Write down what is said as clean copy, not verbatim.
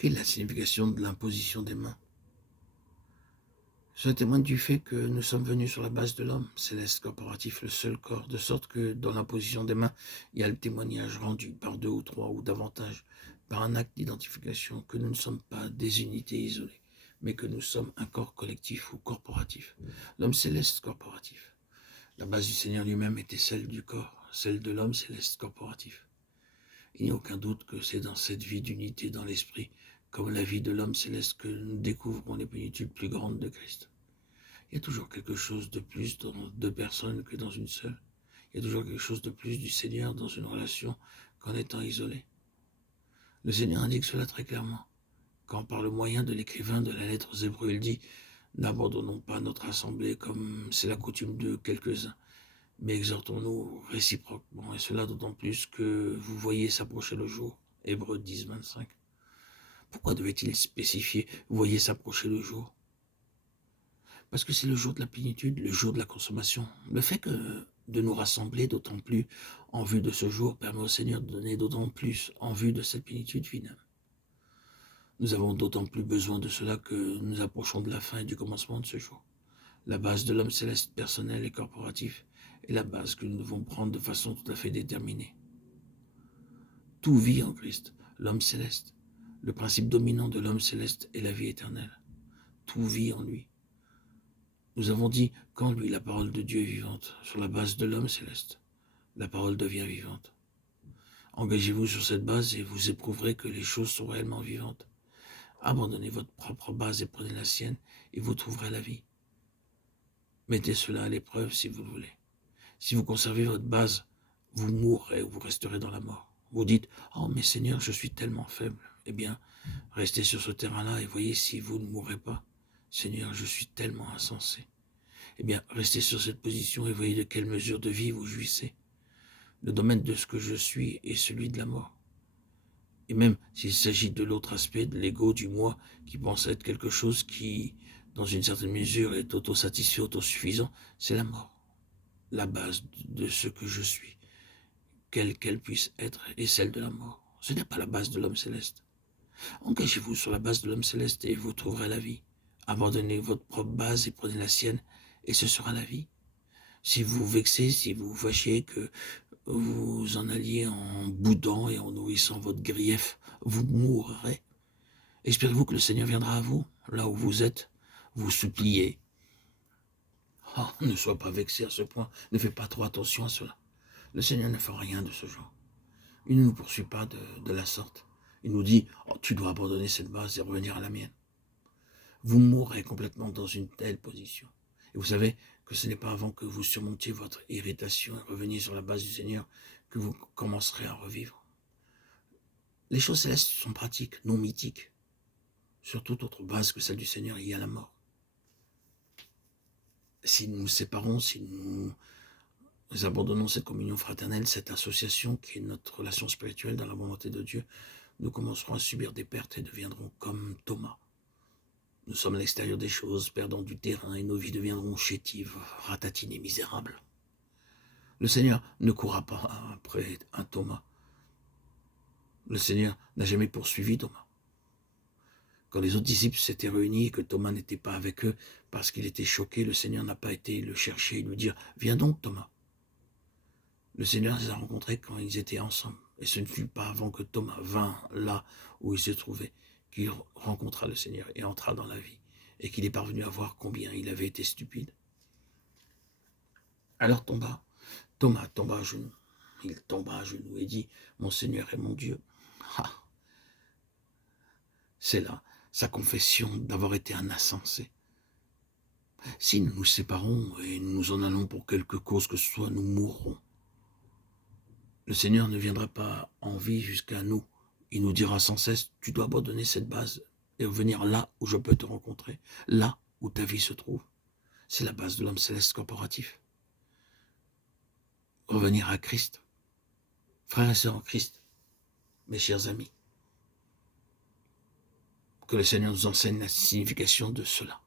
Quelle est la signification de l'imposition des mains? Cela témoigne du fait que nous sommes venus sur la base de l'homme céleste corporatif, le seul corps, de sorte que dans l'imposition des mains, il y a le témoignage rendu par 2 ou 3 ou davantage, par un acte d'identification, que nous ne sommes pas des unités isolées, mais que nous sommes un corps collectif ou corporatif. L'homme céleste corporatif. La base du Seigneur lui-même était celle du corps, celle de l'homme céleste corporatif. Il n'y a aucun doute que c'est dans cette vie d'unité dans l'esprit, comme la vie de l'homme céleste, que nous découvrons les plénitudes plus grandes de Christ. Il y a toujours quelque chose de plus dans 2 personnes que dans une seule. Il y a toujours quelque chose de plus du Seigneur dans une relation qu'en étant isolé. Le Seigneur indique cela très clairement, quand par le moyen de l'écrivain de la lettre aux Hébreux, il dit « N'abandonnons pas notre assemblée comme c'est la coutume de quelques-uns, mais exhortons-nous réciproquement, et cela d'autant plus que vous voyez s'approcher le jour. » Hébreux 10, 25. Pourquoi devait-il spécifier « vous voyez s'approcher le jour » ? Parce que c'est le jour de la plénitude, le jour de la consommation. Le fait de nous rassembler d'autant plus en vue de ce jour permet au Seigneur de donner d'autant plus en vue de cette plénitude finale. Nous avons d'autant plus besoin de cela que nous approchons de la fin et du commencement de ce jour. La base de l'homme céleste personnel et corporatif est la base que nous devons prendre de façon tout à fait déterminée. Tout vit en Christ, l'homme céleste. Le principe dominant de l'homme céleste est la vie éternelle. Tout vit en lui. Nous avons dit qu'en lui la parole de Dieu est vivante, sur la base de l'homme céleste. La parole devient vivante. Engagez-vous sur cette base et vous éprouverez que les choses sont réellement vivantes. Abandonnez votre propre base et prenez la sienne et vous trouverez la vie. Mettez cela à l'épreuve si vous le voulez. Si vous conservez votre base, vous mourrez ou vous resterez dans la mort. Vous dites « Oh mais Seigneur, je suis tellement faible. » Eh bien, restez sur ce terrain-là et voyez si vous ne mourrez pas. « Seigneur, je suis tellement insensé. » Eh bien, restez sur cette position et voyez de quelle mesure de vie vous jouissez. Le domaine de ce que je suis est celui de la mort. Et même s'il s'agit de l'autre aspect, de l'ego, du moi, qui pense être quelque chose qui, dans une certaine mesure, est autosatisfait, autosuffisant, c'est la mort. La base de ce que je suis, quelle qu'elle puisse être, est celle de la mort. Ce n'est pas la base de l'homme céleste. Engagez-vous sur la base de l'homme céleste et vous trouverez la vie. Abandonnez votre propre base et prenez la sienne, et ce sera la vie. Si vous vexez, si vous fâchiez, que vous en alliez en boudant et en nourrissant votre grief, vous mourrez. Espérez-vous que le Seigneur viendra à vous, là où vous êtes, vous supplier. Oh, ne sois pas vexé à ce point, ne fais pas trop attention à cela. Le Seigneur ne fera rien de ce genre. Il ne nous poursuit pas de la sorte. Il nous dit, oh, tu dois abandonner cette base et revenir à la mienne. Vous mourrez complètement dans une telle position. Et vous savez que ce n'est pas avant que vous surmontiez votre irritation et reveniez sur la base du Seigneur que vous commencerez à revivre. Les choses célestes sont pratiques, non mythiques. Sur toute autre base que celle du Seigneur, il y a la mort. Si nous nous séparons, si nous abandonnons cette communion fraternelle, cette association qui est notre relation spirituelle dans la volonté de Dieu, nous commencerons à subir des pertes et deviendrons comme Thomas. Nous sommes à l'extérieur des choses, perdant du terrain, et nos vies deviendront chétives, ratatinées, misérables. Le Seigneur ne courra pas après un Thomas. Le Seigneur n'a jamais poursuivi Thomas. Quand les autres disciples s'étaient réunis et que Thomas n'était pas avec eux parce qu'il était choqué, le Seigneur n'a pas été le chercher et lui dire « Viens donc Thomas ». Le Seigneur les a rencontrés quand ils étaient ensemble. Et ce ne fut pas avant que Thomas vint là où il se trouvait qu'il rencontra le Seigneur et entra dans la vie. Et qu'il est parvenu à voir combien il avait été stupide. Alors Thomas tomba à genoux. Il tomba à genoux et dit « Mon Seigneur et mon Dieu ». C'est là sa confession d'avoir été un insensé. Si nous nous séparons et nous nous en allons pour quelque cause que ce soit, nous mourrons. Le Seigneur ne viendra pas en vie jusqu'à nous. Il nous dira sans cesse, tu dois abandonner cette base et revenir là où je peux te rencontrer, là où ta vie se trouve. C'est la base de l'homme céleste corporatif. Revenir à Christ. Frères et sœurs en Christ, mes chers amis, que le Seigneur nous enseigne la signification de cela.